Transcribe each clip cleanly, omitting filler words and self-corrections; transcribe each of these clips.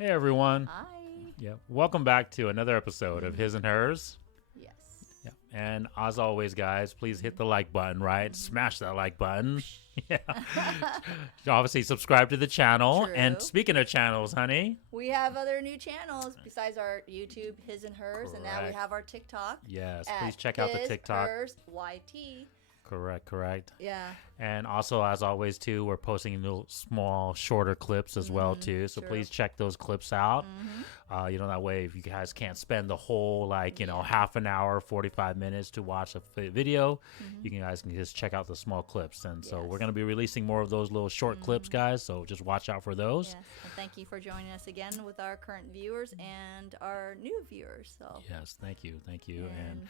Hey everyone. Hi. Yeah. Welcome back to another episode of His and Hers. Yes. Yeah. And as always, guys, please hit the like button, right? Smash that like button. Yeah. Obviously, subscribe to the channel. True. And speaking of channels, honey. We have other new channels besides our YouTube, His and Hers, and now we Correct. have our TikTok. Yes. at Please check out the TikTok. His, YT. Correct. Yeah. And also, as always, too, we're posting little small, shorter clips as well, too. So true. please check those clips out. That way, if you guys can't spend the whole, half an hour, 45 minutes to watch a video, you guys can just check out the small clips. And so we're going to be releasing more of those little short clips, guys. So just watch out for those. Yes. And thank you for joining us again with our current viewers and our new viewers. So. Yes, thank you. And,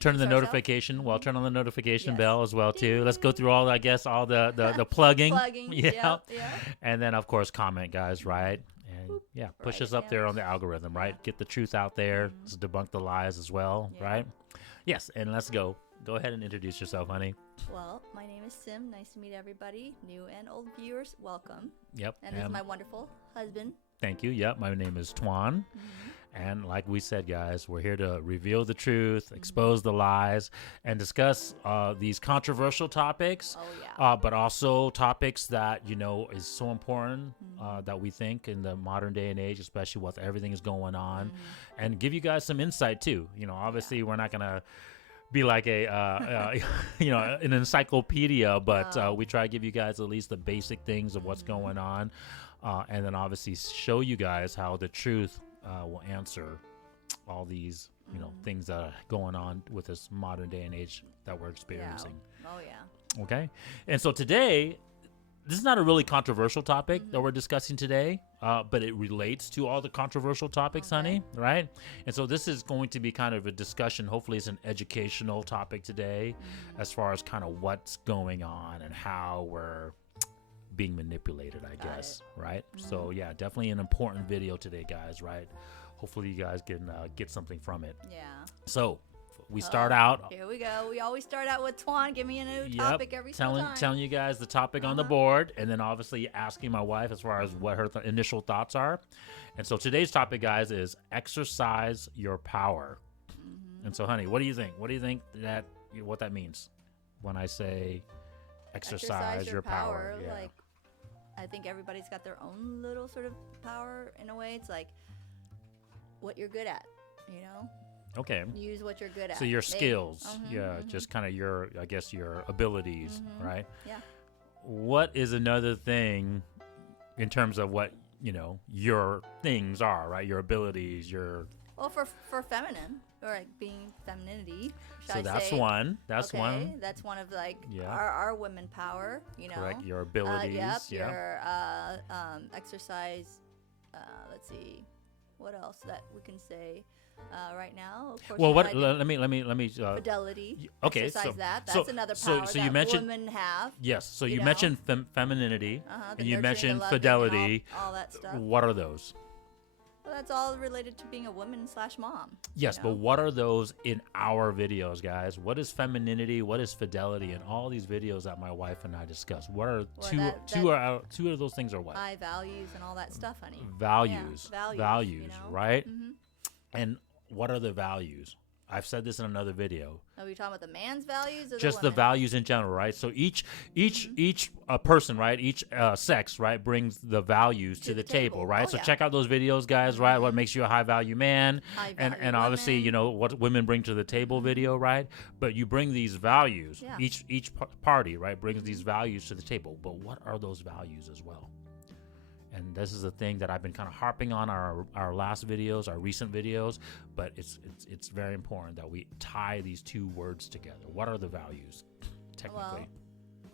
Turn the introduce notification. Well, turn on the notification Yes. bell as well, too. Let's go through all the plugging. Plugging. Yeah. Yeah. And then, of course, comment, guys, right? And push Write us it up there down. on the algorithm, right? Get the truth out there. Let's debunk the lies as well, Yeah. right? Yes, and let's go. Go ahead and introduce yourself, honey. Well, my name is Sim. Nice to meet everybody, new and old viewers. Welcome. Yep. And this is my wonderful husband. Thank you. Yep, my name is Twan. And like we said, guys, we're here to reveal the truth, expose the lies, and discuss these controversial topics. Oh, yeah. But also topics that, is so important that we think in the modern day and age, especially with everything is going on, and give you guys some insight too. Obviously we're not going to be like an encyclopedia, but we try to give you guys at least the basic things of what's going on. And then obviously show you guys how the truth will answer all these, things that are going on with this modern day and age that we're experiencing. Oh, yeah. Okay. And so today, this is not a really controversial topic that we're discussing today, but it relates to all the controversial topics, honey, right? And so this is going to be kind of a discussion. Hopefully it's an educational topic today as far as kind of what's going on and how we're being manipulated, I guess, right? So yeah, definitely an important video today, guys, right? Hopefully you guys can get something from it. Yeah. So we start out. Here we go. We always start out with Twan. Give me a new topic every telling time. telling you guys the topic on the board, and then obviously asking my wife as far as what her initial thoughts are. And so today's topic, guys, is exercise your power. And so, honey, what do you think? What do you think what that means when I say exercise your power? Yeah. Like, I think everybody's got their own little sort of power in a way. It's like what you're good at, Okay. Use what you're good at. So your Maybe. skills, just kind of your abilities, right? Yeah. What is another thing in terms of what, your things are, right? Your abilities, Well, for feminine, or like being femininity, should So I that's say. one. That's Okay, one. That's one of Yeah. our women power, Correct. Your abilities. Yep. Yeah. Your exercise. Let's see, what else that we can say right now. Of course, Well, you what? had Let me. fidelity. Okay. Exercise that's another so power you that mentioned women have. yes. So you you know? mentioned femininity, The and you nurturing, mentioned the loving, and fidelity. all that stuff. What are those? Well, that's all related to being a woman/mom. Yes, but what are those in our videos, guys? What is femininity? What is fidelity? In all these videos that my wife and I discuss, what are two of those things are what? High values and all that stuff, honey. Values. Yeah, Values, right? Mm-hmm. And what are the values? I've said this in another video. Are we talking about the man's values or Just the the values in general, right? So each person, right? Each sex, right, brings the values to the table, right? Oh, so yeah. check out those videos, guys, right? What makes you a high value man, High and value obviously, women. what women bring to the table video, right? But you bring these values. Yeah. Each party, right, brings these values to the table. But what are those values as well? And this is a thing that I've been kind of harping on our last videos, our recent videos, but it's very important that we tie these two words together. What are the values, technically?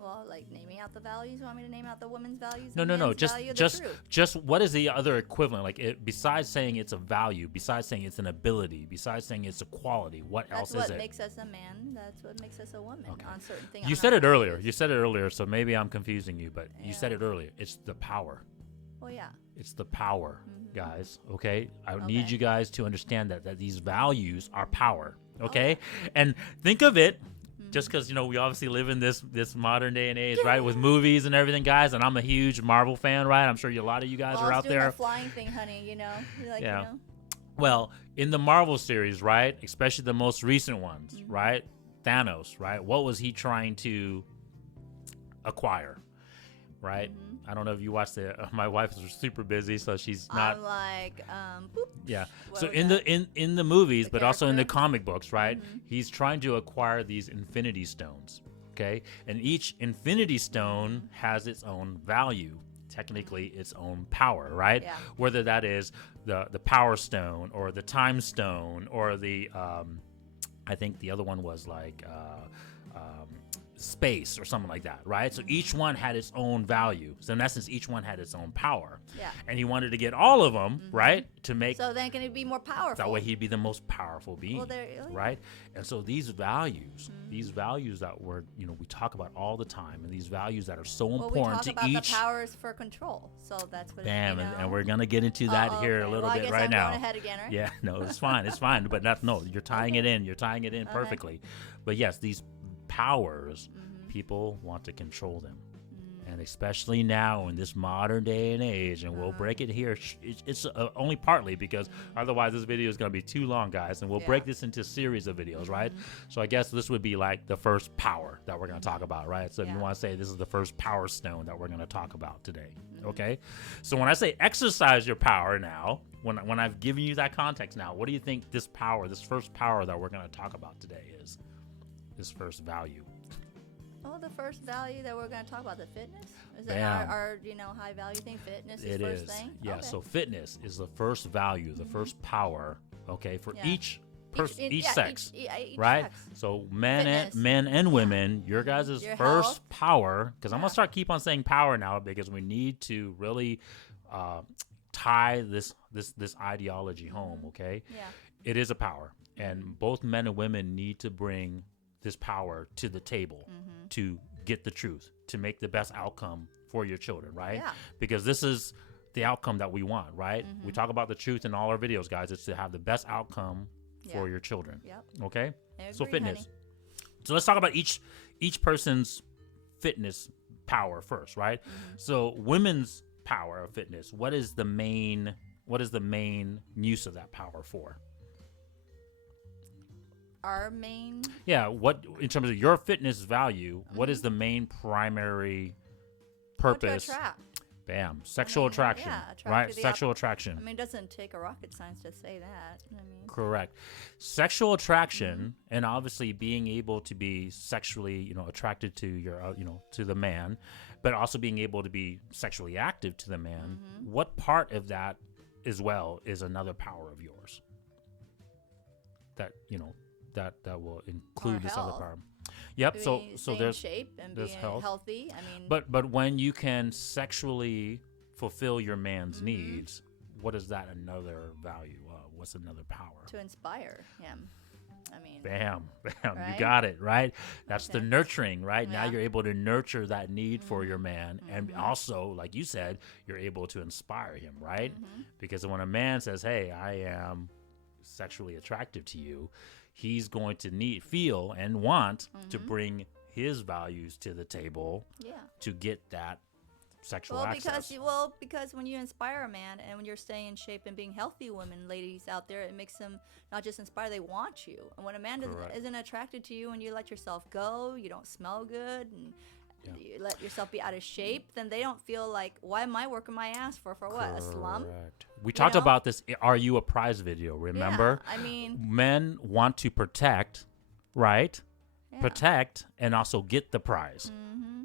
Well, like naming out the values. You want me to name out the women's values? No. the man's Just value of the just truth? just what is the other equivalent? Like besides saying it's a value, besides saying it's an ability, besides saying it's a quality, what That's else what is it? makes us a man. That's what makes us a woman on certain things. You said it earlier. You said it earlier, so maybe I'm confusing you, but you said it earlier. It's the power. Well, yeah. It's the power, guys. Okay, I need you guys to understand that these values are power. Okay, and think of it just because we obviously live in this modern day and age, right, with movies and everything, guys. And I'm a huge Marvel fan, right? I'm sure a lot of you guys are out there. That flying thing, honey. Like, yeah. Well, in the Marvel series, right, especially the most recent ones, right, Thanos, right, what was he trying to acquire, right? I don't know if you watched it. My wife is super busy, so she's not. I'm like, boop. Yeah. So in the movies, but also in the comic books, right? He's trying to acquire these Infinity Stones. Okay, and each Infinity Stone has its own value. Technically, its own power, right? Yeah. Whether that is the Power Stone or the Time Stone or the I think the other one was like space or something like that, right? So each one had its own value. So in essence, each one had its own power. Yeah. And he wanted to get all of them, right? To make so then can it be more powerful? That way he'd be the most powerful being, right? And so these values that we're, we talk about all the time, and these values that are so important to each. We talk about the powers for control. So that's what. Bam, and we're gonna get into that here a little bit right now. Going ahead again, right? Yeah, no, it's fine, but you're tying it in. You're tying it in perfectly. But yes, these powers, people want to control them, and especially now in this modern day and age, and we'll break it here. It's only partly because otherwise this video is going to be too long, guys, and we'll break this into a series of videos, right? So I guess this would be like the first power that we're going to talk about, right? So if you want to say this is the first power stone that we're going to talk about today, okay? So when I say exercise your power now, when I've given you that context now, what do you think this first power that we're going to talk about today is? This first value. Oh, the first value that we're going to talk about, the fitness? Is that our high value thing? Fitness is first thing? Yeah, okay. So fitness is the first value, the first power, okay, for each person, each sex, right? Sex. So men and women, your guys' first health. Power, because I'm going to keep on saying power now because we need to really tie this ideology home, okay? Yeah. It is a power, and both men and women need to bring this power to the table to get the truth, to make the best outcome for your children, right? Yeah. Because this is the outcome that we want, right? We talk about the truth in all our videos, guys. It's to have the best outcome for your children. Yep. Okay? Agree, so fitness. Honey. So let's talk about each person's fitness power first, right? So women's power of fitness, what is the main use of that power for? Our main what in terms of your fitness value, what is the main primary purpose? To attract. Bam. Sexual attraction. Right? Sexual attraction. I mean, it doesn't take a rocket science to say that. Correct. Sexual attraction, and obviously being able to be sexually, attracted to your, to the man, but also being able to be sexually active to the man. What part of that as well is another power of yours? That, that will include this other power. Yep. So there's shape and there's being health. Healthy. I mean, but when you can sexually fulfill your man's needs, what is that another value of? What's another power? To inspire him. I mean, bam, right? You got it, right? That's the nurturing, right? Yeah. Now you're able to nurture that need for your man, and also, like you said, you're able to inspire him, right? Because when a man says, "Hey, I am sexually attractive to you," he's going to feel and want to bring his values to the table to get that sexual access. Because when you inspire a man and when you're staying in shape and being healthy women, ladies out there, it makes them not just inspire, they want you. And when a man isn't attracted to you and you let yourself go, you don't smell good, and you let yourself be out of shape, then they don't feel like, why am I working my ass for what, a slum? We talked about this Are You a Prize video, remember? Yeah, I mean, men want to protect, right? Yeah. Protect and also get the prize,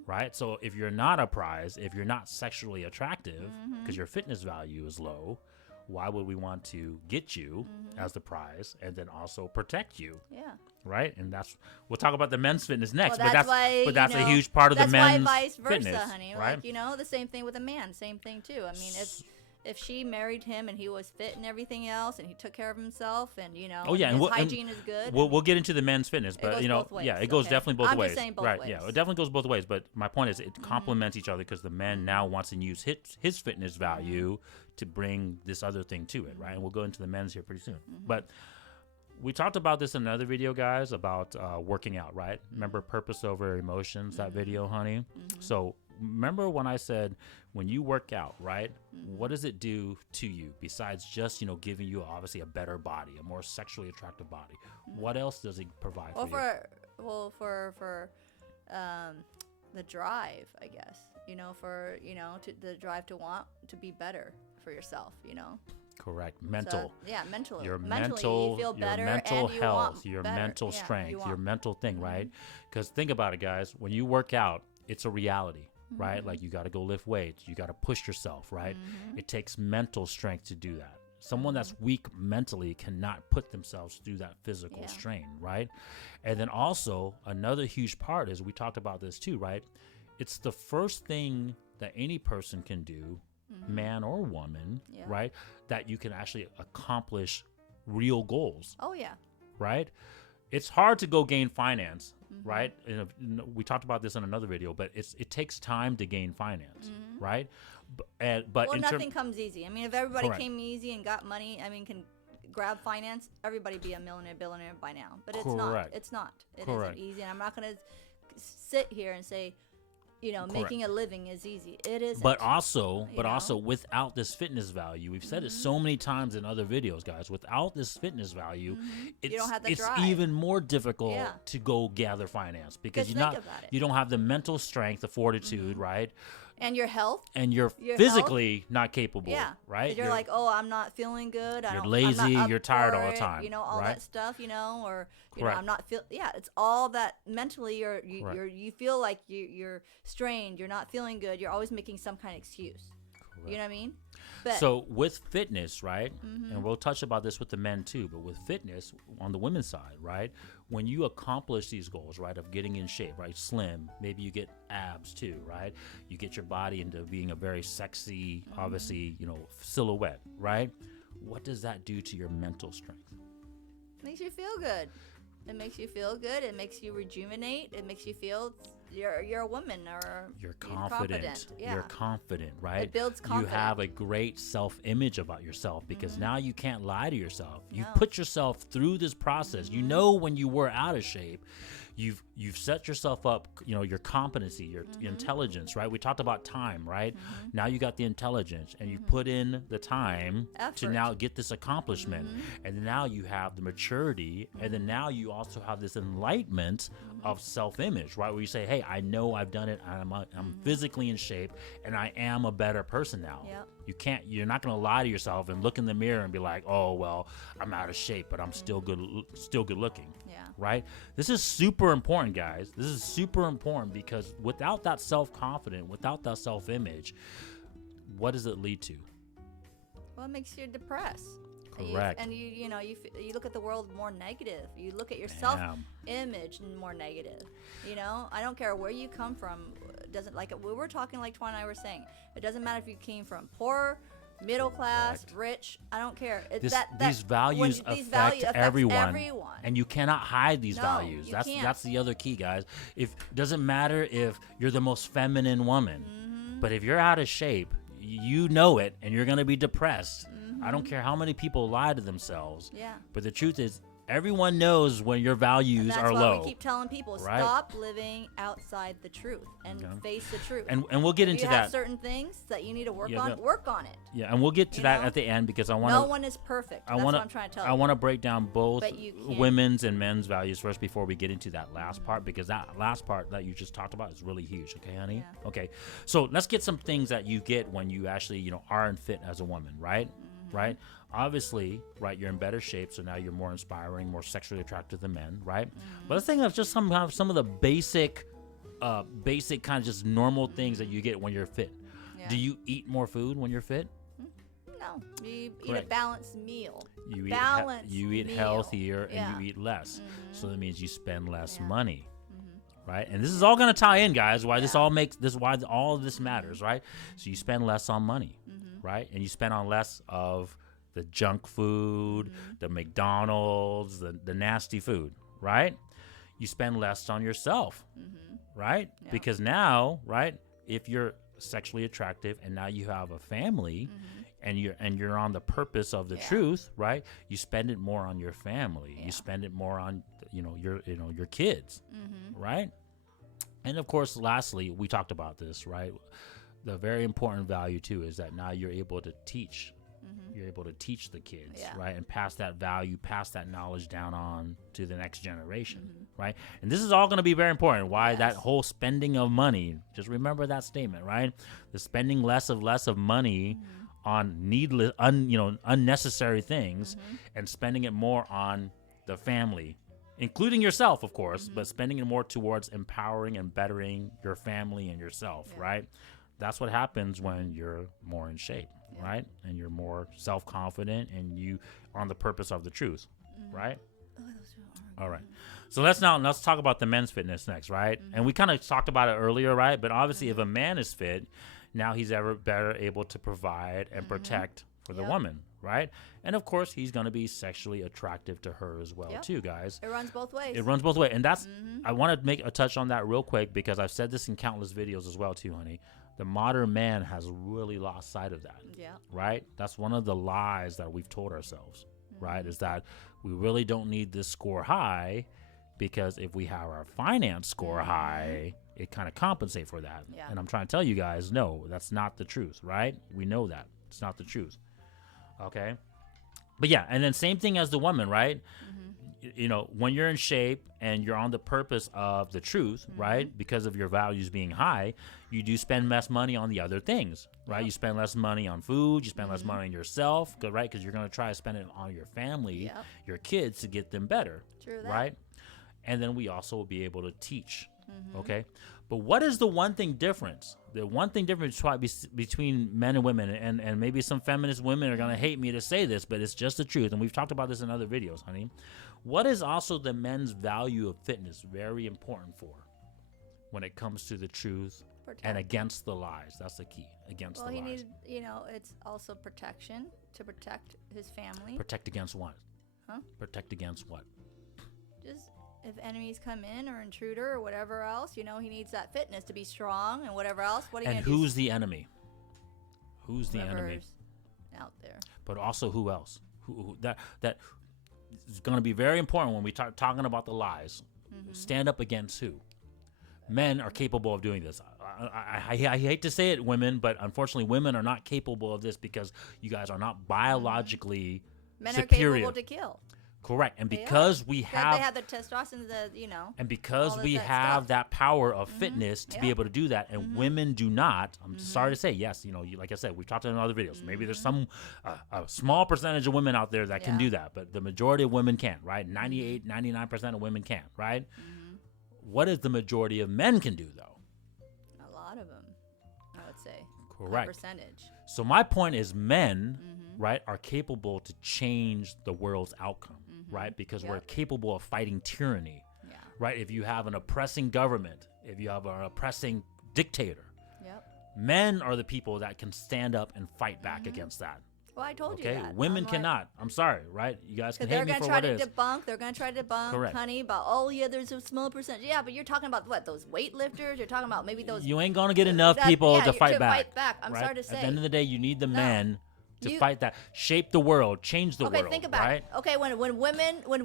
right? So if you're not a prize, if you're not sexually attractive because your fitness value is low, why would we want to get you as the prize and then also protect you? Yeah. Right? And we'll talk about the men's fitness next, but that's a huge part of the men's vice versa, fitness, honey. Right? Like, the same thing with a man, same thing too. I mean, if she married him and he was fit and everything else and he took care of himself and his hygiene is good. We'll get into the men's fitness, but it goes definitely both ways. I'm just saying both ways. Yeah, it definitely goes both ways, but my point is it complements each other because the man now wants to use his fitness value to bring this other thing to it, right? And we'll go into the men's here pretty soon. But we talked about this in another video, guys, about working out, right? Remember purpose over emotions, that video, honey? So remember when I said, when you work out, right, what does it do to you besides just, giving you obviously a better body, a more sexually attractive body? What else does it provide for you? For the drive, I guess, the drive to want to be better for yourself, Correct. Mental. So, yeah, mentally. Your mentally, you feel better, your mental and you health, want your better. mental Yeah, strength, your mental thing, right? Because think about it, guys. When you work out, it's a reality, right? Like you got to go lift weights. You got to push yourself, right? It takes mental strength to do that. Someone that's weak mentally cannot put themselves through that physical strain, right? And then also another huge part is, we talked about this too, right? It's the first thing that any person can do, man or woman, right? That you can actually accomplish real goals. Oh, yeah. Right? It's hard to go gain finance, right? We talked about this in another video, but it takes time to gain finance, right? But nothing comes easy. I mean, if everybody Correct. came easy and got money, can grab finance, everybody'd be a millionaire, billionaire by now. But it's not. It's not. It isn't easy. And I'm not going to sit here and say, making a living is easy. It isn't. But also without this fitness value, we've said it so many times in other videos, guys, without this fitness value, you don't have the it's drive. even more difficult to go gather finance, because you don't have the mental strength, the fortitude, right? And your health. And you're physically not capable, right? You're like, oh, I'm not feeling good. You're lazy. You're tired all the time. All right? that stuff, or I'm not feel. Yeah, it's all that mentally. You feel like you're strained. You're not feeling good. You're always making some kind of excuse. Correct. You know what I mean? But, so with fitness, right, and we'll touch about this with the men too, but with fitness on the women's side, right, when you accomplish these goals, right, of getting in shape, right, slim, maybe you get abs too, right, you get your body into being a very sexy, obviously, silhouette, right, what does that do to your mental strength? Makes you feel good. It makes you feel good. It makes you rejuvenate. It makes you feel you're a woman, or you're confident. Yeah. You're confident, right? It builds confidence. You have a great self-image about yourself, because now you can't lie to yourself. You put yourself through this process. You know, when you were out of shape, you've set yourself up, your competency, your intelligence, right? We talked about time, right? Now you got the intelligence, and you put in the time to now get this accomplishment. And now you have the maturity, and then now you also have this enlightenment of self-image, right? Where you say, hey, I know I've done it. I'm physically in shape, and I am a better person now. Yep. You're not going to lie to yourself and look in the mirror and be like, oh, well, I'm out of shape, but I'm still good looking. Yeah. Right? This is super important, guys. This is super important, because without that self-confidence, without that self-image, what does it lead to? Well, it makes you depressed. Correct. And you look at the world more negative. You look at your self-image more negative. I don't care where you come from. Doesn't, like we were talking, like Twan and I were saying, it doesn't matter if you came from poor, middle class, rich. I don't care. These values affect everyone, and you cannot hide these values. That's the other key, guys. It doesn't matter if you're the most feminine woman, but if you're out of shape, you know it, and you're gonna be depressed. I don't care how many people lie to themselves. Yeah. But the truth is, everyone knows when your values are low. That's why we keep telling people, stop living outside the truth and face the truth. And we'll get into that. If you have certain things that you need to work on it. Yeah, and we'll get to that at the end, because I want to. No one is perfect. That's what I'm trying to tell you. I want to break down both women's and men's values first before we get into that last part, because that last part that you just talked about is really huge. Okay, honey? Yeah. Okay. So let's get some things that you get when you actually, are unfit as a woman, right? Right? Obviously, right, you're in better shape, so now you're more inspiring, more sexually attractive than men, right? But let's think of just some of the basic kind of just normal things that you get when you're fit. Yeah. Do you eat more food when you're fit? No. You eat a balanced meal. You eat healthier, and you eat less. So that means you spend less money. Right? And this is all going to tie in, guys, why why all of this matters, right? So you spend less on money, right? And you spend on less of the junk food, the McDonald's, the nasty food, right? You spend less on yourself, right? Yeah. Because now, right, if you're sexually attractive and now you have a family, and you're on the purpose of the truth, right? You spend it more on your family. You spend it more on your kids, right? And of course, lastly, we talked about this, right? The very important value too is that now you're able to teach. You're able to teach the kids, right? And pass that value, pass that knowledge down on to the next generation, right? And this is all going to be very important. Why that whole spending of money, just remember that statement, right? The spending less of money on needless, unnecessary things and spending it more on the family, including yourself, of course, but spending it more towards empowering and bettering your family and yourself, right? That's what happens when you're more in shape. Right, and you're more self-confident, and you on the purpose of the truth, right? All right, so let's talk about the men's fitness next, right? And we kind of talked about it earlier, right? But obviously, if a man is fit, now he's ever better able to provide and protect for the woman, right? And of course, he's going to be sexually attractive to her as well, too, guys. It runs both ways. It runs both ways, and that's I want to make a touch on that real quick because I've said this in countless videos as well, too, honey. The modern man has really lost sight of that, right? That's one of the lies that we've told ourselves, right? Is that we really don't need this score high because if we have our finance score high, it kind of compensates for that. And I'm trying to tell you guys, no, that's not the truth, right? We know that. It's not the truth, okay? But yeah, and then same thing as the woman, right? When you're in shape and you're on the purpose of the truth, right? Because of your values being high, you do spend less money on the other things, right? You spend less money on food, you spend less money on yourself, right? Because you're going to try to spend it on your family, your kids to get them better, right? And then we also will be able to teach, okay? But what is the one thing difference? The one thing difference between men and women, and maybe some feminist women are going to hate me to say this, but it's just the truth. And we've talked about this in other videos, honey. What is also the men's value of fitness very important for when it comes to the truth and against the lies? That's the key, against the lies. Well, he needs, it's also protection to protect his family. Protect against what? Huh? Protect against what? Just if enemies come in or intruder or whatever else, he needs that fitness to be strong and whatever else. What are you And who's the enemy? Who's the enemy? Out there. But also who else? Who that is going to be very important when we start talking about the lies. Stand up against who? Men are capable of doing this. I hate to say it, women, but unfortunately, women are not capable of this because you guys are not biologically Men superior. are capable to kill. Correct. And because we have... They have the testosterone, And because we have that power of fitness to be able to do that, and women do not, I'm sorry to say, yes, like I said, we've talked in other videos. Maybe there's some a small percentage of women out there that can do that, but the majority of women can't, right? 98, 99% of women can't, right? What is the majority of men can do, though? A lot of them, I would say. Correct. A percentage. So my point is men, right, are capable to change the world's outcome. Right? Because we're capable of fighting tyranny, right? If you have an oppressing government, if you have an oppressing dictator, men are the people that can stand up and fight back against that. Well, I told you Okay, that. women cannot. I'm sorry, right? You guys can hate me for They're what going it to is. They're going to try to debunk, Correct. honey, about, there's a small percentage. Yeah, but you're talking about what? Those weightlifters? You're talking about maybe those... You ain't going to get enough people to fight back. I'm right? sorry to say. At the end of the day, you need the men to fight that, shape the world, change the world. Okay, think about it. Okay, when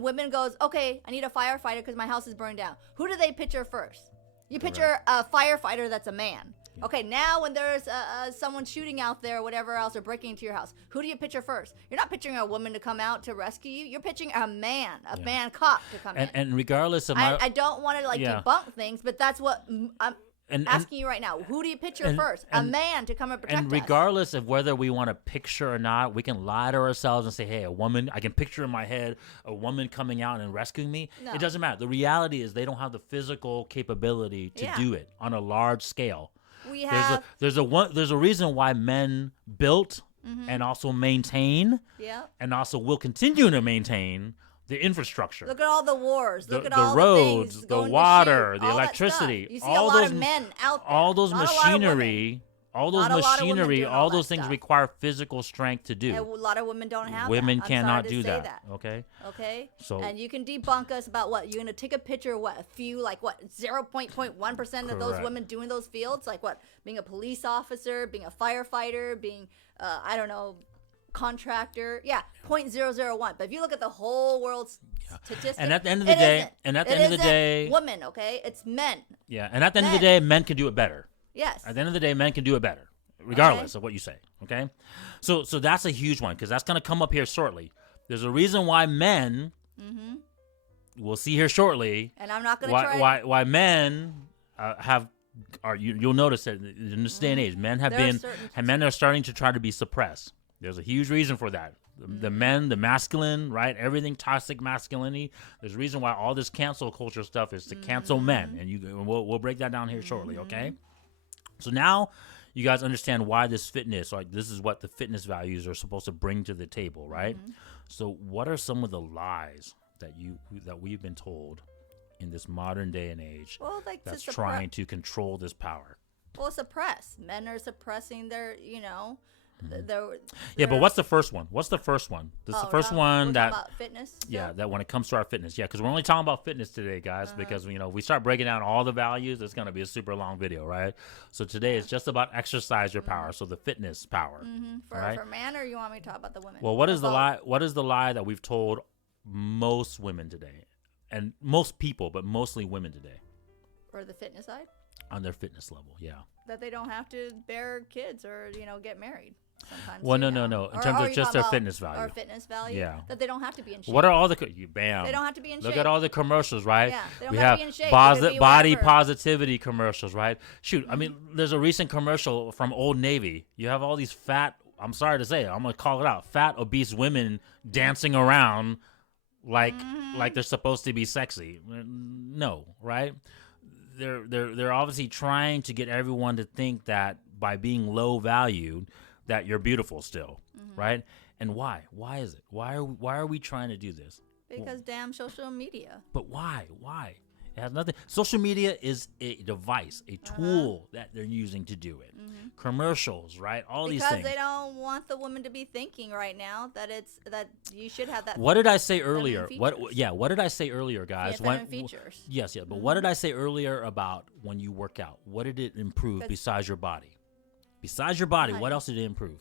women goes, okay, I need a firefighter because my house is burned down. Who do they picture first? You picture a firefighter that's a man. Okay, now when there's someone shooting out there or whatever else or breaking into your house, who do you picture first? You're not picturing a woman to come out to rescue you. You're picturing a man cop to come in. And regardless of I don't want to debunk things, but that's what I'm asking you right now. Who do you picture first? A man to come and protect us. And regardless of whether we want to picture or not, we can lie to ourselves and say, hey, a woman, I can picture in my head a woman coming out and rescuing me. No. It doesn't matter. The reality is they don't have the physical capability to do it on a large scale. There's a reason why men built and also maintain and also will continue to maintain the infrastructure. Look at all the wars. Look at the all roads, the things the water, the electricity. You see all those men out there. All those machinery. All those things stuff. require physical strength to do. And a lot of women don't have women that. I'm cannot sorry do to say that. Okay. So and you can debunk us about what you're gonna take a picture of what a few 0.1% of those women doing those fields, like what being a police officer, being a firefighter, being I don't know, contractor. Yeah, 0.001. But if you look at the whole world's statistics, and at the end of the day, women, okay, it's men. Yeah, and at the end of the day, men can do it better. Yes. At the end of the day, men can do it better, regardless of what you say. Okay, so that's a huge one because that's going to come up here shortly. There's a reason why men. We'll see here shortly. And I'm not going to try. Why men you'll notice that in this day and age, men are starting to try to be suppressed. There's a huge reason for that. The men, the masculine, right? Everything toxic masculinity. There's a reason why all this cancel culture stuff is to cancel men, and we'll break that down here shortly. Okay. So now you guys understand why this fitness, like this is what the fitness values are supposed to bring to the table, right? So what are some of the lies that we've been told in this modern day and age that's trying to control this power? Well, suppress. Men are suppressing their, but what's the first one? This is the first one that about fitness. Yeah, that when it comes to our fitness, because we're only talking about fitness today, guys. Because we start breaking down all the values, it's gonna be a super long video, right? So today it's just about exercise your power, so the fitness power. For man, or you want me to talk about the women? Well, what is the lie? What is the lie that we've told most women today, and most people, but mostly women today? For the fitness side. On their fitness level, yeah. That they don't have to bear kids or get married. Sometimes no. In terms of just their fitness value. Or fitness value. Yeah. That they don't have to be in shape. What are all the They don't have to be in shape. Look at all the commercials, right? Yeah. They don't we have have to be in shape. body positivity commercials, right? Shoot, I mean, there's a recent commercial from Old Navy. You have all these fat. I'm sorry to say it, I'm gonna call it out. Fat, obese women dancing around like they're supposed to be sexy. No, right? They're obviously trying to get everyone to think that by being low valued that you're beautiful still, right? And why? Why is it? Why are we trying to do this? Because damn social media. But why? It has nothing. Social media is a device, a tool that they're using to do it. Commercials, right? All these things. Because they don't want the woman to be thinking right now that you should have that. What did I say earlier? What did I say earlier, guys? Features. Yes, but what did I say earlier about when you work out? What did it improve besides your body? Besides your body, what else did it improve?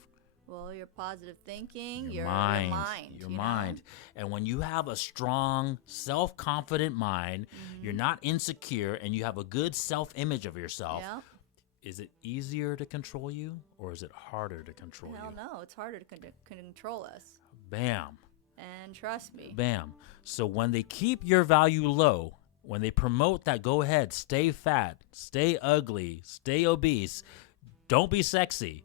Well, your positive thinking, your mind. And when you have a strong, self-confident mind, you're not insecure, and you have a good self-image of yourself, is it easier to control you, or is it harder to control you? Hell no, it's harder to control us. Bam. And trust me. Bam. So when they keep your value low, when they promote that, go ahead, stay fat, stay ugly, stay obese, don't be sexy.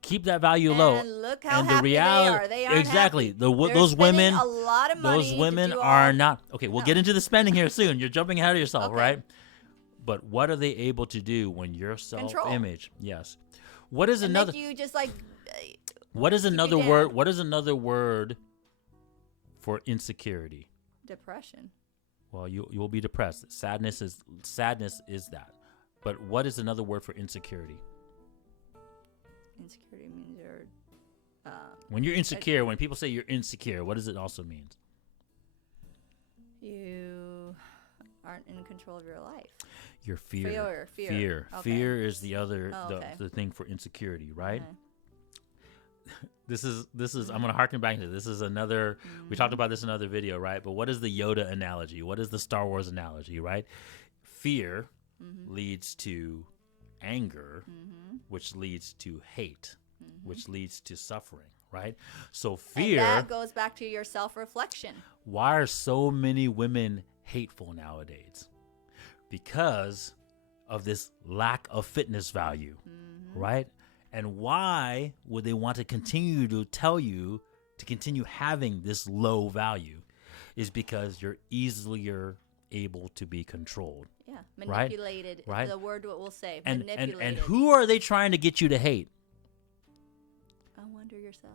Keep that value low. And look how happy they are. They aren't exactly. Happy. Those women. A lot of money. Those women are not. Okay, we'll get into the spending here soon. You're jumping ahead of yourself, right? But what are they able to do when your self-image? Yes. What is another? Make you just like. What is another word? What is another word for insecurity? Depression. Well, you'll be depressed. Sadness is that. But what is another word for insecurity? Insecurity means you're. When you're insecure, when people say you're insecure, what does it also mean? You aren't in control of your life. Your fear. Fear. Okay. Fear is the other the thing for insecurity, right? Okay. This is. I'm gonna harken back to this. This is another. We talked about this in another video, right? But what is the Yoda analogy? What is the Star Wars analogy, right? Fear leads to anger, which leads to hate, which leads to suffering, right? So fear. And that goes back to your self-reflection. Why are so many women hateful nowadays? Because of this lack of fitness value, right? And why would they want to continue to tell you to continue having this low value? Is because you're easier able to be controlled. Yeah, manipulated. Right? The word what we'll say. And, manipulated. And who are they trying to get you to hate? I wonder yourself.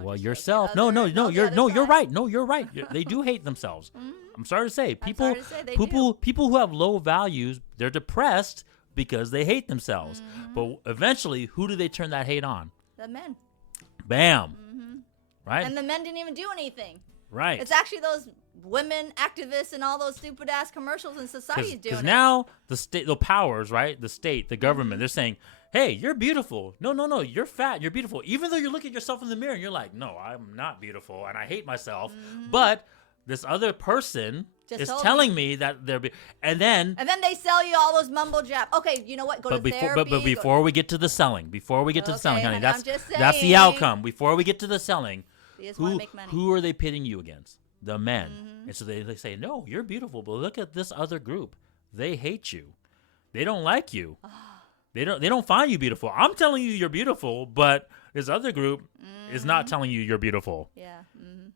Well, yourself. No, you're right. No, you're right. They do hate themselves. I'm sorry to say. People who have low values, they're depressed because they hate themselves. But eventually, who do they turn that hate on? The men. Bam. Right? And the men didn't even do anything. Right. It's actually those women activists and all those stupid ass commercials in society doing it. Because now the state, the powers, right? The state, the government, they're saying, hey, you're beautiful. No, you're fat. You're beautiful. Even though you look at yourself in the mirror and you're like, no, I'm not beautiful and I hate myself. But this other person is telling me that they're and then they sell you all those mumble jab. Okay, you know what? Go to therapy. But before we get to the selling, honey, that's the saying. outcome. Before we get to the selling, They just want to make money. who are they pitting you against? The men. And so they say, no, you're beautiful, but look at this other group. They hate you. They don't like you. They don't find you beautiful. I'm telling you you're beautiful, but this other group is not telling you you're beautiful. Yeah.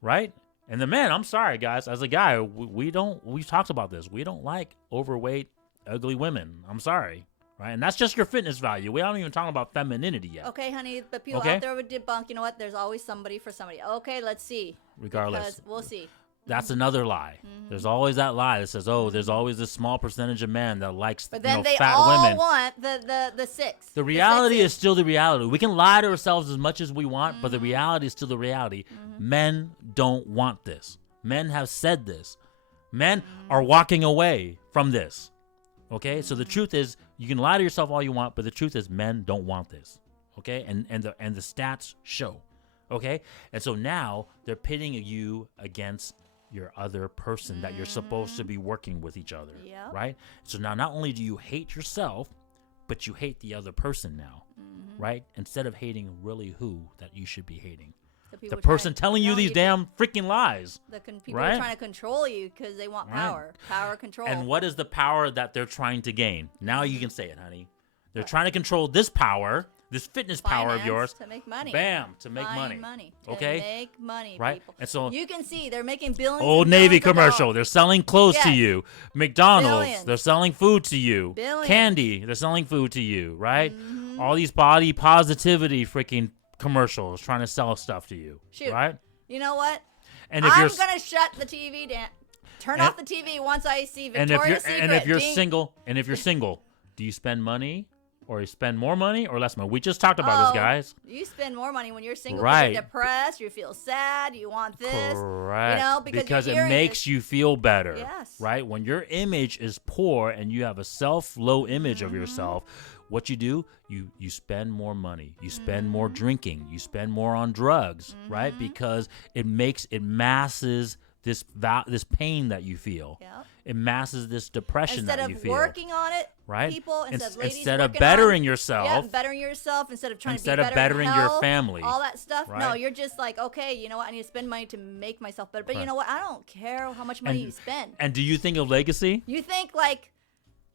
Right? And the men, I'm sorry, guys. As a guy, we've talked about this. We don't like overweight, ugly women. I'm sorry. Right? And that's just your fitness value. We aren't even talking about femininity yet. Okay, honey, but people out there would debunk, you know what? There's always somebody for somebody. Okay, let's see. Regardless. Because we'll see. That's another lie. There's always that lie that says, oh, there's always this small percentage of men that likes but then they fat all women. Want the six. The reality is still the reality. We can lie to ourselves as much as we want, but the reality is still the reality. Men don't want this. Men have said this. Men are walking away from this. Okay? So the truth is, you can lie to yourself all you want, but the truth is men don't want this. Okay? And the stats show. Okay? And so now they're pitting you against your other person that you're supposed to be working with each other. Yep. Right? So now not only do you hate yourself, but you hate the other person now. Right? Instead of hating really who that you should be hating. The person telling you these damn freaking lies. People are trying to control you because they want power. Power, control. And what is the power that they're trying to gain? Now you can say it, honey. They're trying to control this power, this fitness power of yours. To make money. Bam, to make money. Okay? To make money, right? people. And so you can see they're making billions. Old Navy commercial. They're selling clothes to you. McDonald's. Billions. They're selling food to you. Billions. Candy. They're selling food to you, right? All these body positivity freaking commercials trying to sell stuff to you. Shoot. Right? You know what? And if I'm going to shut the TV down. Turn off the TV once I see Victoria's Secret. And if you're single, do you spend money or you spend more money or less money? We just talked about this, guys. You spend more money when you're single. Right. You're depressed. You feel sad. You want this. Correct. You know, because it makes you feel better. Yes. Right? When your image is poor and you have a low image of yourself, what you do, you spend more money. You spend more drinking. You spend more on drugs, right? Because it masses this pain that you feel. Yep. It masses this depression that you feel. Instead of working on it, right? people, instead of bettering yourself. Yeah, bettering yourself instead of trying to be better bettering in health, your family. all that stuff. Right? No, you're just like, okay, you know what? I need to spend money to make myself better. But you know what? I don't care how much money you spend. And do you think of legacy? You think like,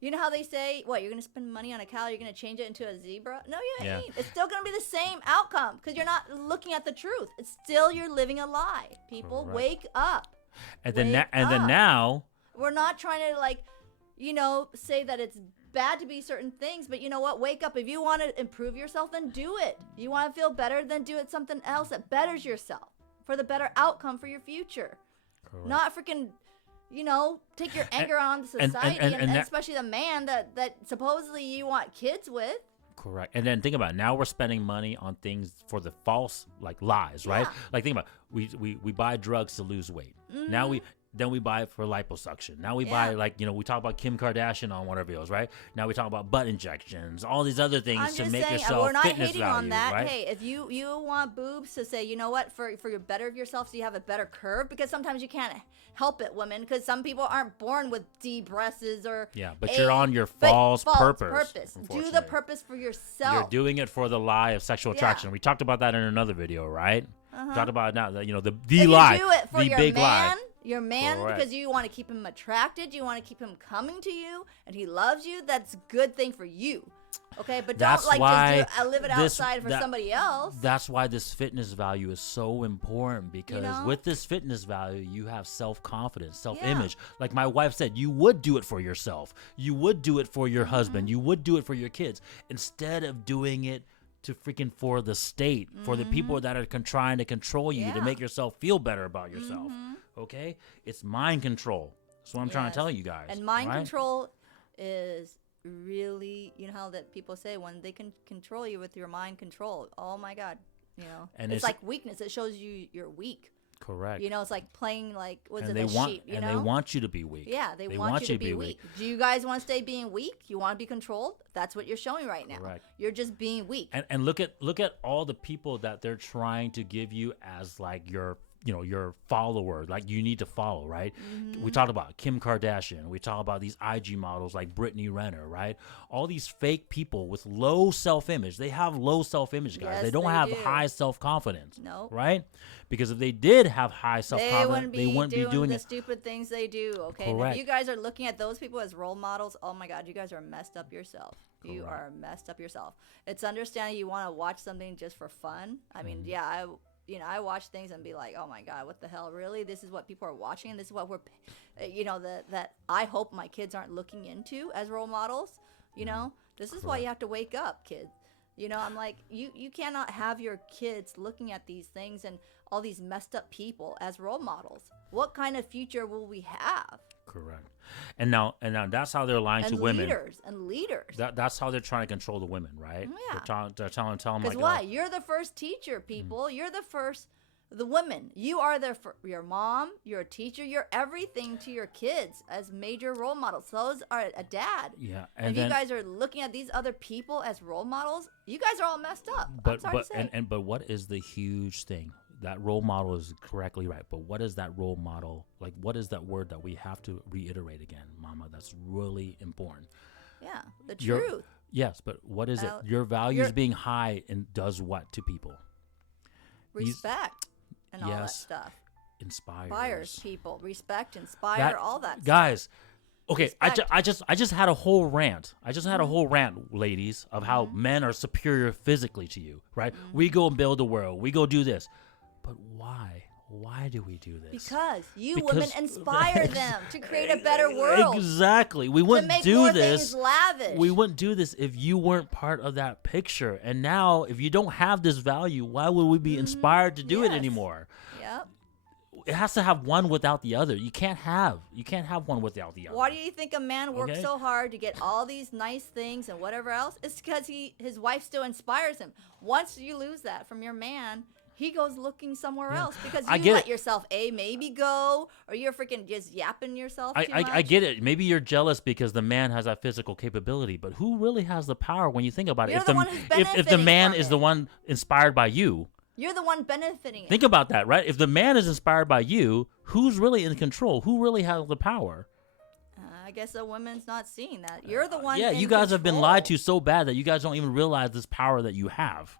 you know how they say, what, you're going to spend money on a cow, you're going to change it into a zebra? No, you ain't. It's still going to be the same outcome because you're not looking at the truth. It's still you're living a lie. People, wake up. And then now, we're not trying to like, you know, say that it's bad to be certain things, but you know what? Wake up. If you want to improve yourself, then do it. You want to feel better, then do it something else that betters yourself for the better outcome for your future. Correct. Not freaking, you know, take your anger on the society and especially the man that supposedly you want kids with. Correct. And then think about it. Now we're spending money on things for the false like lies, right? Like think about it. We buy drugs to lose weight. Now we buy it for liposuction. Now we buy we talk about Kim Kardashian on one of our videos, right? Now we talk about butt injections, all these other things to make yourself we're not fitness hating value, on that. right? Hey, if you want boobs to say, you know what, for your better of yourself, so you have a better curve, because sometimes you can't help it, women, because some people aren't born with D breasts or but you're on your false purpose. Do the purpose for yourself. You're doing it for the lie of sexual attraction. We talked about that in another video, right? We talked about it now. The lie, you do it for the your big man, lie. Your man, because you want to keep him attracted, you want to keep him coming to you, and he loves you. That's a good thing for you. Okay, but don't just live it outside for somebody else. That's why this fitness value is so important, because with this fitness value, you have self-confidence, self-image. Like my wife said, you would do it for yourself. You would do it for your husband. You would do it for your kids instead of doing it to freaking for the state, for the people that are trying to control you to make yourself feel better about yourself. Okay? It's mind control. That's what I'm trying to tell you guys. And mind control is really, you know how that people say when they can control you with your mind control. Oh my God. You know, and it's like weakness. It shows you you're weak. Correct. You know, it's like playing like what's and it, they want sheep. You and know, they want you to be weak. yeah, they want you to be weak. Do you guys want to stay being weak? You want to be controlled? That's what you're showing right now. Correct. You're just being weak. And look at all the people that they're trying to give you as like your follower, like you need to follow, right? We talked about Kim Kardashian. We talk about these IG models like Brittany Renner, right? All these fake people with low self-image. They have low self-image, guys. Yes, they don't they have do. high self-confidence. No. Right? Because if they did have high self-confidence, They wouldn't be doing the it. stupid things they do, okay? And Correct. if you guys are looking at those people as role models, oh my God, you guys are messed up yourself. You Correct. are messed up yourself. It's understanding you want to watch something just for fun. I mean, yeah, I watch things and be like, oh my God, what the hell? Really? This is what people are watching? This is what we're, that I hope my kids aren't looking into as role models. You know, this is why you have to wake up, kids. You know, I'm like, you cannot have your kids looking at these things and all these messed up people as role models. What kind of future will we have? Correct. And now that's how they're lying to women. Leaders. That's how they're trying to control the women, right? Yeah. They're telling them Because like, why? You're the first teacher, people. You're the first. The women. You are your mom. You're a teacher. You're everything to your kids as major role models. Those are a dad. Yeah. And if you guys are looking at these other people as role models, you guys are all messed up. But what is the huge thing? That role model is correctly right. But what is that role model? Like, what is that word that we have to reiterate again, Mama? That's really important. Yeah, the truth. Yes, but what is it? Your values being high and does what to people? Respect and all that stuff. Inspires people. Respect, inspire, all that stuff. Guys, okay, I just had a whole rant. I just had a whole rant, ladies, of how men are superior physically to you, right? We go and build the world. We go do this. But why? Why do we do this? Because women inspire them to create a better world. Exactly. We wouldn't do more this. Things lavish. We wouldn't do this if you weren't part of that picture. And now, if you don't have this value, why would we be inspired to do it anymore? Yep. It has to have one without the other. You can't have one without the other. Why do you think a man works so hard to get all these nice things and whatever else? It's because his wife still inspires him. Once you lose that from your man, he goes looking somewhere else because you let yourself maybe go, or you're freaking just yapping yourself too much. I get it. Maybe you're jealous because the man has that physical capability, but who really has the power when you think about it? If the man is the one inspired by you, you're the one benefiting. Think about that, right? If the man is inspired by you, who's really in control? Who really has the power? I guess a woman's not seeing that. You're the one. Yeah, you guys have been lied to so bad that you guys don't even realize this power that you have.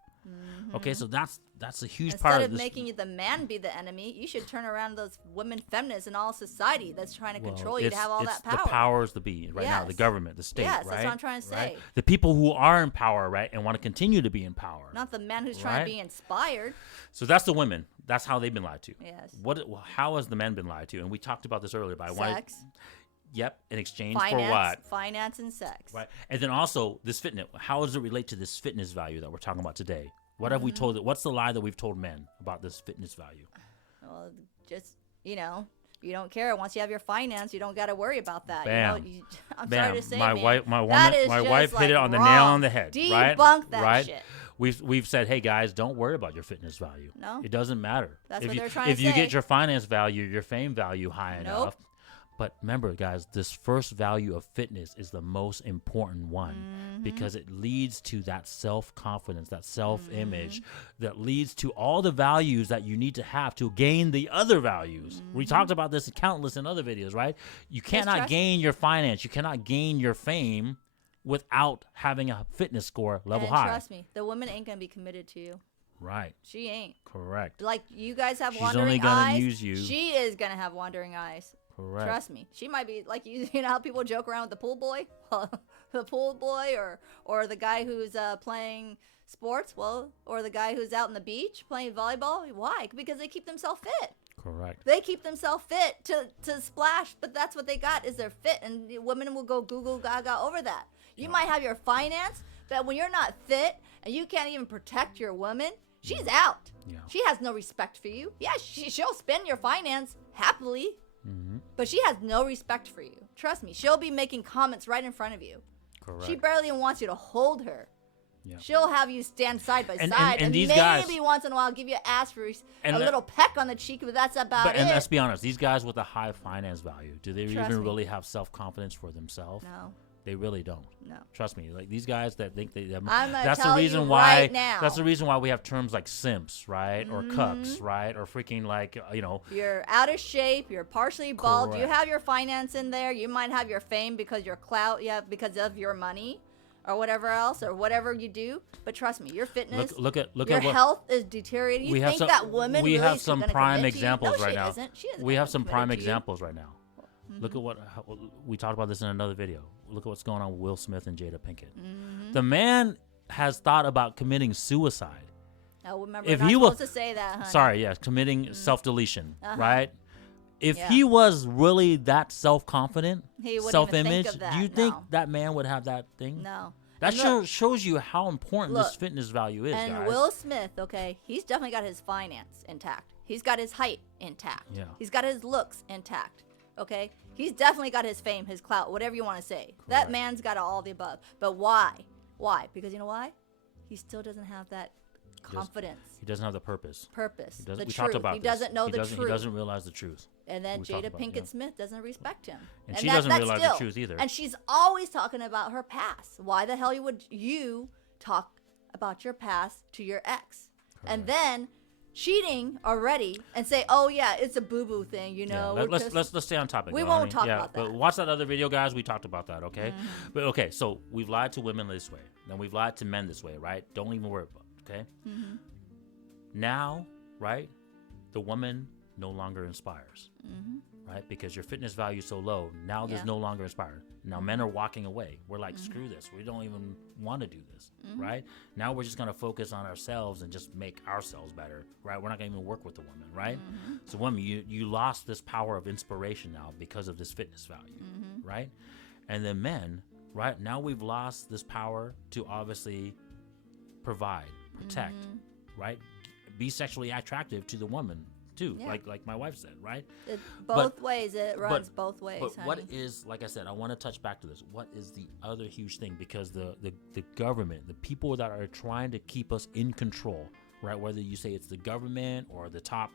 Okay, so that's a huge part of this. Instead of making the man be the enemy, you should turn around those women feminists in all society that's trying to control you to have all that power. The powers to be right now, the government, the state, yes, right? That's what I'm trying to say. Right? The people who are in power, right, and want to continue to be in power. Not the man who's trying to be inspired. So that's the women. That's how they've been lied to. Yes. How has the men been lied to? And we talked about this earlier, but Sex. Yep, in exchange for what? Finance and sex. Right. And then also this fitness. How does it relate to this fitness value that we're talking about today? What have we told? What's the lie that we've told men about this fitness value? Well, just, you don't care. Once you have your finance, you don't got to worry about that. Bam. I'm Bam. sorry to say, my man. wife hit it on the nail on the head. Debunk that shit. We've said, hey guys, don't worry about your fitness value. No. It doesn't matter. That's what they're trying to say. If you get your finance value, your fame value high enough. But remember, guys, this first value of fitness is the most important one because it leads to that self-confidence, that self-image, that leads to all the values that you need to have to gain the other values. We talked about this countless in other videos, right? You cannot gain your finance. You cannot gain your fame without having a fitness score level high. Trust me, the woman ain't going to be committed to you. Right. She ain't. Correct. Like you guys have She's wandering only gonna eyes. Use you. She is going to have wandering eyes. Correct. Trust me. She might be like you know how people joke around with the pool boy? The pool boy or the guy who's playing sports, or the guy who's out on the beach playing volleyball. Why? Because they keep themselves fit. Correct. They keep themselves fit to splash, but that's what they got is they're fit, and women will go goo gaga over that. You might have your finance, but when you're not fit and you can't even protect your woman, she's out. Yeah. She has no respect for you. Yeah, she'll spend your finance happily. But she has no respect for you. Trust me. She'll be making comments right in front of you. Correct. She barely even wants you to hold her. Yeah. She'll have you stand side by side, and these maybe guys, once in a while give you an ass for a little peck on the cheek, but that's about it. And let's be honest, these guys with a high finance value, do they Trust even me. really have self-confidence for themselves? No. They really don't. No. Trust me. Like these guys that think they. I'm gonna that's tell the reason you why. right now. That's the reason why we have terms like simps, right, or cucks, right, or freaking like You're out of shape. You're partially bald. Correct. You have your finance in there. You might have your fame because your clout. Yeah, because of your money, or whatever else, or whatever you do. But trust me, your fitness. Look at your what health is deteriorating. You think that woman? We really have is some gonna prime commit to you? examples No, right she now. Isn't. She isn't We have gonna some commit prime to you. examples right now. Look at how, we talked about this in another video. Look at what's going on with Will Smith and Jada Pinkett. The man has thought about committing suicide. Oh, remember, If we're not he was- supposed to say that, honey. Sorry, yes, committing self-deletion, right? If Yeah. he was really that self-confident, He wouldn't even self-image, think of that, do you think no. that man would have that thing? No. That And look- shows you how important this look, fitness value is, And guys. Will Smith, okay, he's definitely got his finance intact. He's got his height intact. Yeah. He's got his looks intact. Okay? He's definitely got his fame, his clout, whatever you want to say. Correct. That man's got all the above. But why? Why? Because you know why? He still doesn't have that confidence, He doesn't have the purpose. purpose, He doesn't, the we truth. talked about He this. doesn't know the truth. He doesn't realize the truth. And then We talked Jada about it, Pinkett yeah. Smith doesn't respect him. And she that- doesn't that's realize the truth either. And she's always talking about her past. Why the hell would you talk about your past to your ex? And then cheating already and say, "Oh yeah, it's a boo-boo thing," you know. Yeah, we're just- let's stay on topic. We though, won't honey. talk yeah, about But that. watch that other video, guys. We talked about that, okay? But okay, so we've lied to women this way, then we've lied to men this way, right? Don't even worry about it, okay? Now, right, the woman no longer inspires, right? Because your fitness value is so low. Now there's Yeah. no longer inspired. Now men are walking away. We're like, screw this. We don't even want to do this, right? Now we're just gonna focus on ourselves and just make ourselves better, right? We're not gonna even work with the woman, right? So women, you lost this power of inspiration now because of this fitness value, right? And then men, right, now we've lost this power to obviously provide, protect, right? Be sexually attractive to the woman too, Yeah. like my wife said, right? both ways. It runs both ways, But honey. what is, like I said, I want to touch back to this. What is the other huge thing? Because the government, the people that are trying to keep us in control, right? Whether you say it's the government or the top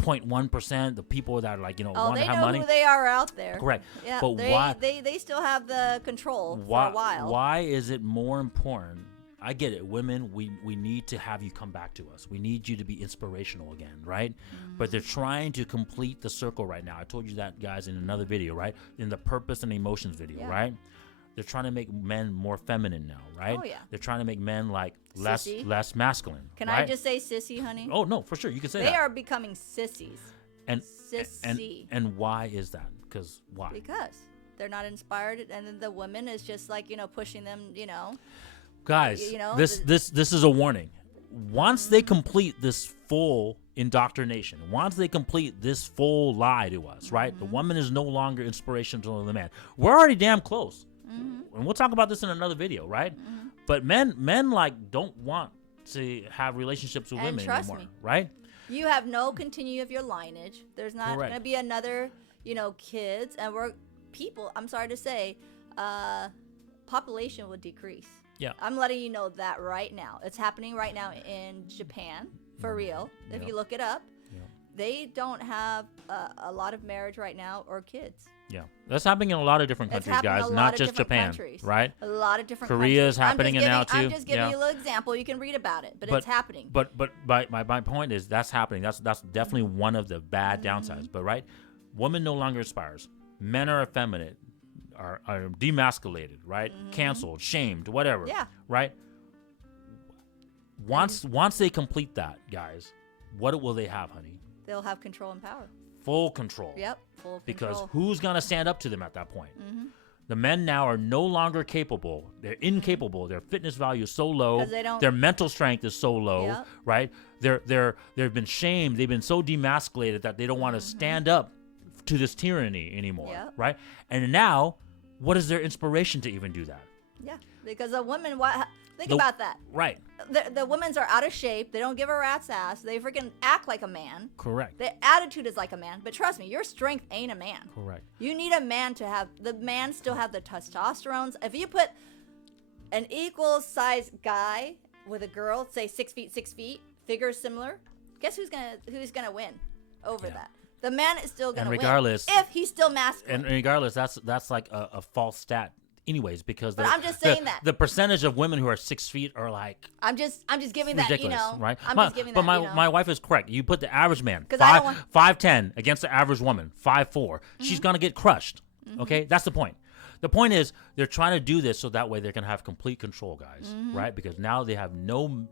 0.1%, the people that are like, Oh, want to they have know money. who they are out there. Correct. Yeah, But they, why? they still have the control Why, for a while. why is it more important? I get it. Women, we need to have you come back to us. We need you to be inspirational again, right? But they're trying to complete the circle right now. I told you that, guys, in another video, right? In the purpose and emotions video, Yeah. right? They're trying to make men more feminine now, right? Oh, yeah. They're trying to make men like less Sissy. masculine. Can right? I just say sissy, honey? Oh no, for sure. You can say They that. are becoming sissies. and Sissy. and why is that? Because why? Because they're not inspired, and then the woman is just like, pushing them, Guys, this is a warning. Once they complete this full indoctrination, once they complete this full lie to us, right? The woman is no longer inspirational to the man. We're already damn close. And we'll talk about this in another video, right? But men like don't want to have relationships with And women trust anymore, me. right? You have no continue of your lineage. There's not Correct. going to be another, kids, and people, I'm sorry to say, population would decrease. Yeah. I'm letting you know that right now. It's happening right now in Japan, for real. If Yeah. you look it up, Yeah. they don't have a lot of marriage right now or kids. Yeah. That's happening in a lot of different It's countries, happening in guys, a not lot of just different Japan, countries. right? A lot of different Korea is countries. happening now, too. I'm just giving Yeah. you a little example. You can read about it, but it's happening. But my point is that's happening. That's definitely one of the bad downsides. But right, woman no longer inspires. Men are effeminate, are demasculated, right? Canceled, shamed, whatever. Yeah. Right. Once they complete that, guys, what will they have, honey? They'll have control and power. Full control. Yep, full Because control. who's gonna stand up to them at that point? The men now are no longer capable. They're incapable. Their fitness value is so low. 'Cause they don't- Their mental strength is so low, Yep. right? They've been shamed. They've been so demasculated that they don't want to stand up to this tyranny anymore, Yep. right? And now, what is their inspiration to even do that? Yeah, because a woman, think The- about that. Right. The women's are out of shape. They don't give a rat's ass. They freaking act like a man. Correct. Their attitude is like a man. But trust me, your strength ain't a man. Correct. You need a man to have, the man still have the testosterones. If you put an equal size guy with a girl, say 6 feet, 6 feet, figures similar. Guess who's gonna win over that? The man is still gonna win if he's still masculine. And regardless, that's like a false stat, anyways, because I'm just saying that the percentage of women who are 6 feet are like I'm just giving that, ridiculous, right? I'm just giving that. But my wife is correct. You put the average man 5'10" against the average woman 5'4", she's gonna get crushed. Okay, that's the point. The point is they're trying to do this so that way they can have complete control, guys, right? Because now they have no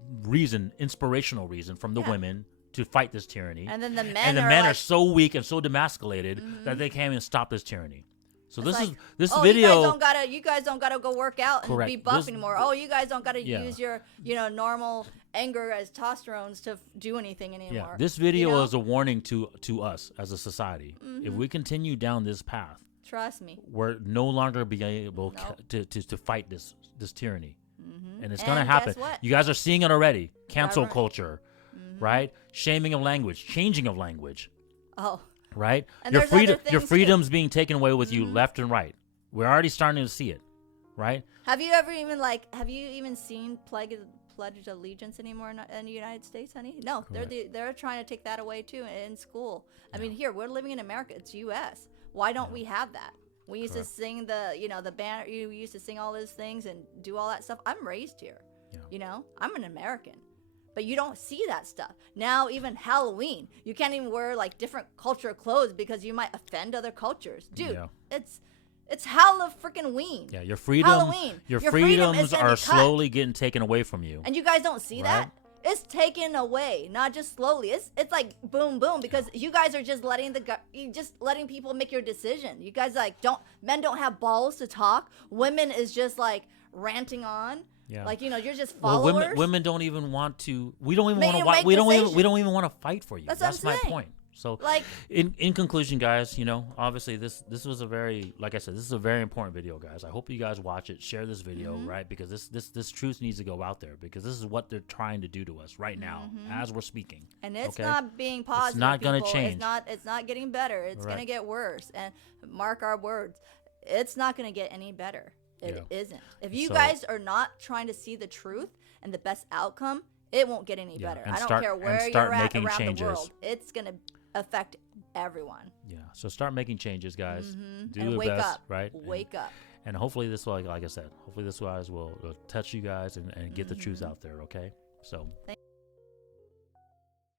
inspirational reason from the women to fight this tyranny. And then the men are so weak and so demasculated that they can't even stop this tyranny. So this video. You guys don't gotta go work out and be buff anymore. Oh, you guys don't gotta use your normal anger as testosterones to do anything anymore. Yeah, this video is a warning to us as a society. If we continue down this path, trust me, we're no longer be able to fight this tyranny, and it's gonna happen. You guys are seeing it already. Cancel culture, right? Shaming of language, changing of language. Oh. Right? And your freedom's being taken away with you left and right. We're already starting to see it, right? Have you ever even seen Pledge of Allegiance anymore in the United States, honey? No, they're trying to take that away too in school. I mean, here we're living in America. It's U.S. Why don't we have that? We used to sing the banner. You used to sing all those things and do all that stuff. I'm raised here. Yeah. I'm an American. But you don't see that stuff. Now, even Halloween, you can't even wear like different culture clothes because you might offend other cultures. Dude, it's hella freaking ween. Yeah, your freedoms are slowly getting taken away from you. And you guys don't see that? It's taken away, not just slowly. It's like boom, boom, because you guys are just letting people make your decision. You guys men don't have balls to talk. Women is just like ranting on. Yeah. Like, you're just followers. Well, women don't even want to. We don't even want to. We don't even want to fight for you. That's my point. So, in conclusion, guys, obviously this was a very, like I said, this is a very important video, guys. I hope you guys watch it, share this video, right? Because this truth needs to go out there, because this is what they're trying to do to us right now as we're speaking. And it's not being positive. It's not going to change. It's not getting better. It's going to get worse. And mark our words, it's not going to get any better. It isn't. If you guys are not trying to see the truth and the best outcome, it won't get any better. I don't care where you're at around the world. It's going to affect everyone. Yeah. So start making changes, guys. Do and your wake best, up. right? Wake up. And hopefully this, like I said, hopefully this guys will touch you guys and get the truth out there, okay? So.